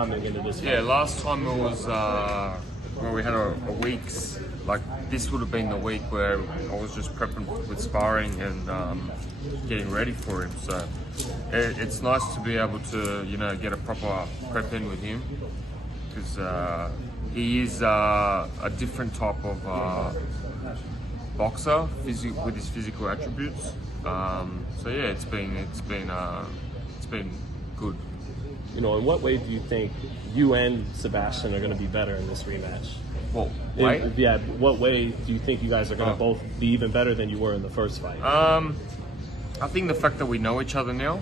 coming into this fight? Yeah, last time it was where we had a week's, like this would have been the week where I was just prepping with sparring and getting ready for him. So it's nice to be able to, you know, get a proper prep in with him because he is a different type of boxer with his physical attributes. So yeah, it's been good. You know, in what way do you think you and Sebastian are going to be better in this rematch? Well, what way do you think you guys are going to both be even better than you were in the first fight? I think the fact that we know each other now,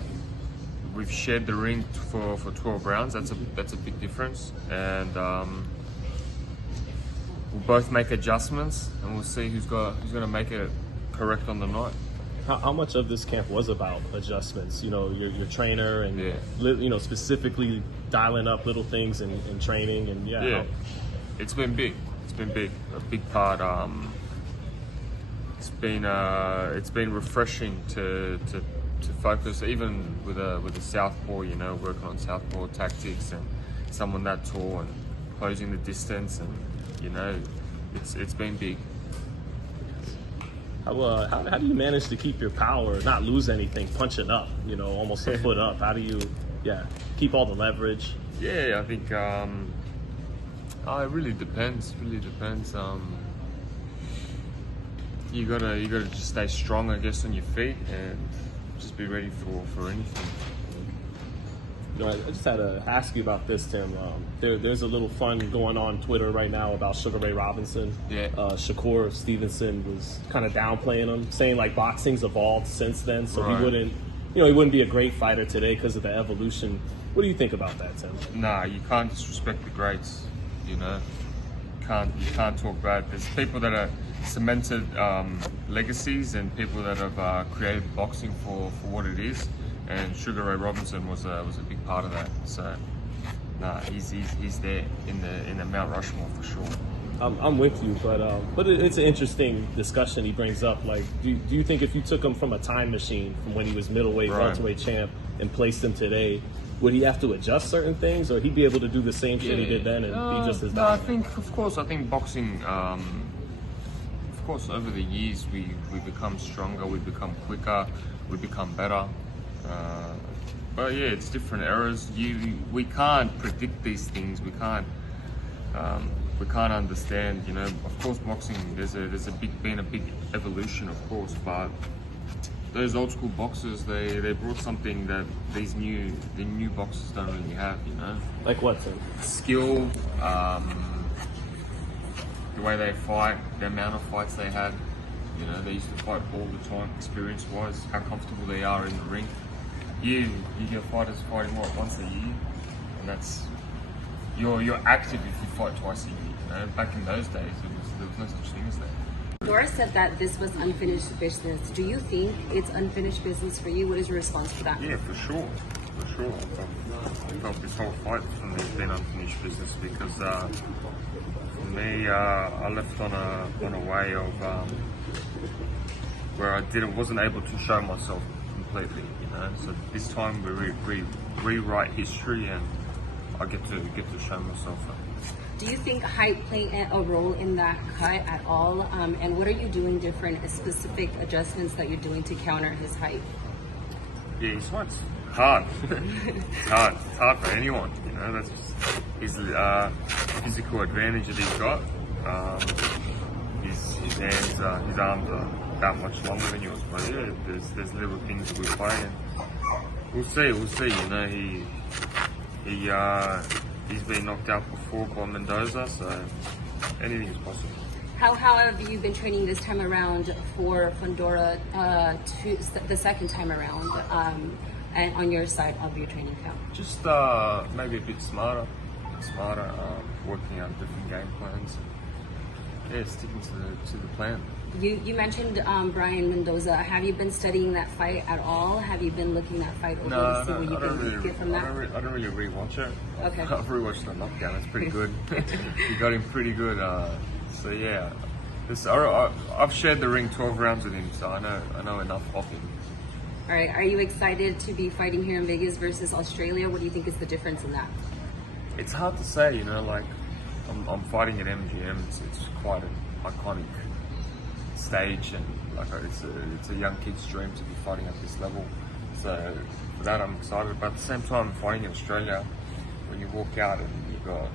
we've shared the ring for 12 rounds. That's a big difference, and we'll both make adjustments, and we'll see who's going to make it correct on the night. How much of this camp was about adjustments? You know, your trainer and you know, specifically dialing up little things in training and it's been big. It's been big. A big part. It's been refreshing to focus even with a southpaw. You know, working on southpaw tactics and someone that tall and closing the distance, and you know, it's been big. How do you manage to keep your power, not lose anything, punching up, you know, almost a foot up? How do you, keep all the leverage? Yeah, I think it really depends. You gotta just stay strong, I guess, on your feet and just be ready for anything. You know, I just had to ask you about this, Tim. There's a little fun going on Twitter right now about Sugar Ray Robinson. Yeah. Shakur Stevenson was kind of downplaying him, saying like boxing's evolved since then, so he wouldn't be a great fighter today because of the evolution. What do you think about that, Tim? Nah, you can't disrespect the greats. You know, you can't talk bad. There's people that are cemented legacies and people that have created boxing for what it is. And Sugar Ray Robinson was a big part of that. So, nah, he's there in the Mount Rushmore for sure. I'm with you, but it's an interesting discussion he brings up. Like, do you think if you took him from a time machine from when he was middleweight, welterweight champ, and placed him today, would he have to adjust certain things, or he'd be able to do the same shit he did then and be just as dominant? I think boxing. Of course, over the years we become stronger, we become quicker, we become better. But yeah, it's different eras. We can't predict these things. We can't understand. You know, of course, boxing. There's been a big evolution, of course. But those old school boxers, they brought something that the new boxers don't really have. You know, like what? Tim? Skill, the way they fight, the amount of fights they had. You know, they used to fight all the time, experience-wise, how comfortable they are in the ring. You get fighters fighting once a year, and that's you're active if you fight twice a year. You know, back in those days, there was no such thing as that. Fundora said that this was unfinished business. Do you think it's unfinished business for you? What is your response to that? Yeah, for sure. I felt this whole fight for me has been unfinished business because for me, I left on a way of where I wasn't able to show myself completely, you know. So this time we rewrite history, and I get to show myself. Do you think height played a role in that cut at all? And what are you doing different? Specific adjustments that you're doing to counter his height? Yeah, his height's hard. It's hard for anyone, you know. That's just his physical advantage that he's got. His hands, his arms are that much longer than yours. But yeah, there's little things that we play, and we'll see. You know, he's been knocked out before by Mendoza, so anything is possible. How have you been training this time around for Fundora the second time around, and on your side of your training camp? Just maybe a bit smarter, working out different game plans. Yeah, sticking to the plan. You mentioned Brian Mendoza. Have you been studying that fight at all? Have you been looking at fight over to see what you can get from that? I don't really rewatch it. Okay. I've rewatched the knockdown. It's pretty good. You got him pretty good. So yeah, I've shared the ring 12 rounds with him, so I know enough of him. All right. Are you excited to be fighting here in Vegas versus Australia? What do you think is the difference in that? It's hard to say, you know. Like I'm fighting at MGM. It's quite an iconic stage, and like it's a young kid's dream to be fighting at this level. So for that, I'm excited. But at the same time, fighting in Australia, when you walk out and you've got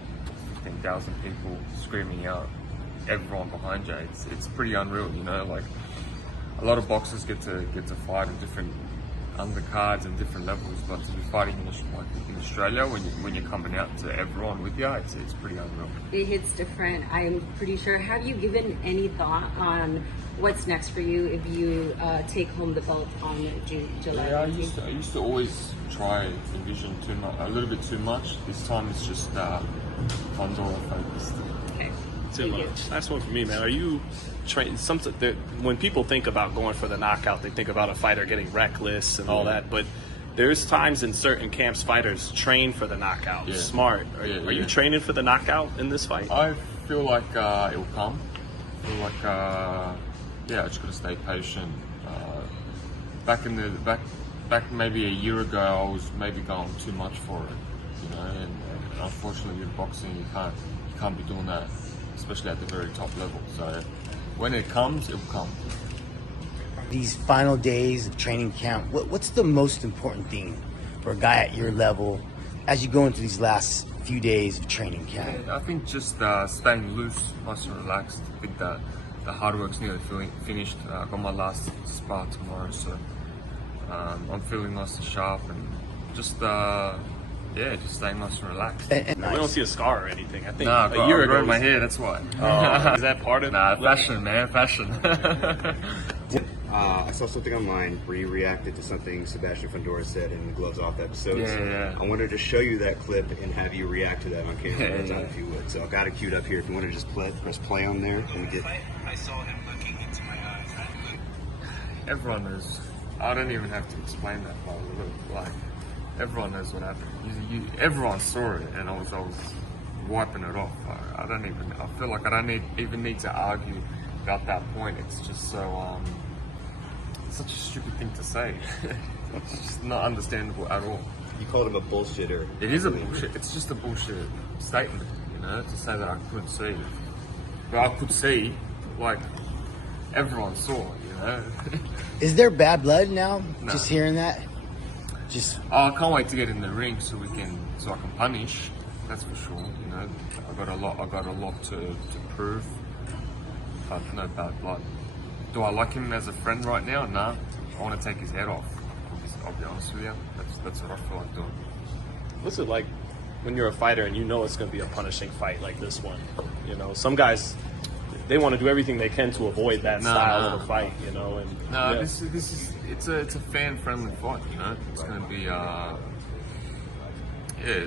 15,000 people screaming out, everyone behind you, it's pretty unreal, you know. Like a lot of boxers get to fight in different undercards and different levels, but to be fighting in Australia when you're coming out to everyone with you, it's pretty unreal. It hits different, I'm pretty sure. Have you given any thought on what's next for you if you take home the belt on July? Yeah, I used to always try envision a little bit too much. This time it's just Fundora focused. Okay. Too much. Last one for me, man. Are you trained? When people think about going for the knockout, they think about a fighter getting reckless and all that. But there's times in certain camps fighters train for the knockout. Yeah. Smart. Are you training for the knockout in this fight? I feel like it will come. I feel like I just gotta stay patient. Back maybe a year ago, I was maybe going too much for it, you know. And unfortunately, in boxing, you can't be doing that, especially at the very top level. So when it comes, it will come. These final days of training camp, what's the most important thing for a guy at your level as you go into these last few days of training camp? Yeah, I think just staying loose, nice and relaxed. I think that the hard work's nearly finished. I got my last spar tomorrow, so I'm feeling nice and sharp, and just just staying nice and relaxed. We don't see a scar or anything. I think a year ago, my hair. That's why. Is that part of it? Fashion, man, fashion. I saw something online where you reacted to something Sebastian Fundora said in the Gloves Off episodes. Yeah. I wanted to show you that clip and have you react to that on camera one time if you would. So I got it queued up here. If you want to just press play on there and get. I saw him looking into my eyes. Everyone knows. I don't even have to explain that part. Like everyone knows what happened. Everyone saw it, and I was wiping it off. I feel like I don't even need to argue about that point. It's just so such a stupid thing to say. It's just not understandable at all. You called him a bullshitter. It is a bullshit. It's just a bullshit statement, you know, to say that I couldn't see. But I could see, like everyone saw, you know. Is there bad blood now? No. Just hearing that? I can't wait to get in the ring so I can punish. That's for sure. You know, I got a lot to prove, but no bad blood. Do I like him as a friend right now? Nah. I want to take his head off. I'll be honest with you. That's what I feel like doing. What's it like when you're a fighter and you know it's going to be a punishing fight like this one? You know, some guys, they want to do everything they can to avoid that style of a fight. You know, and this is it's a fan-friendly fight. You know, it's going to be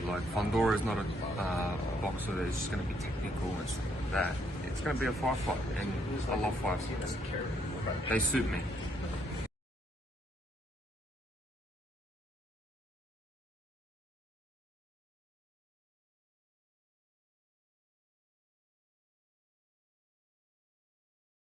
like Fundora is not a boxer that's just going to be technical and stuff like that. It's going to be a fight, and I love fights. They suit me.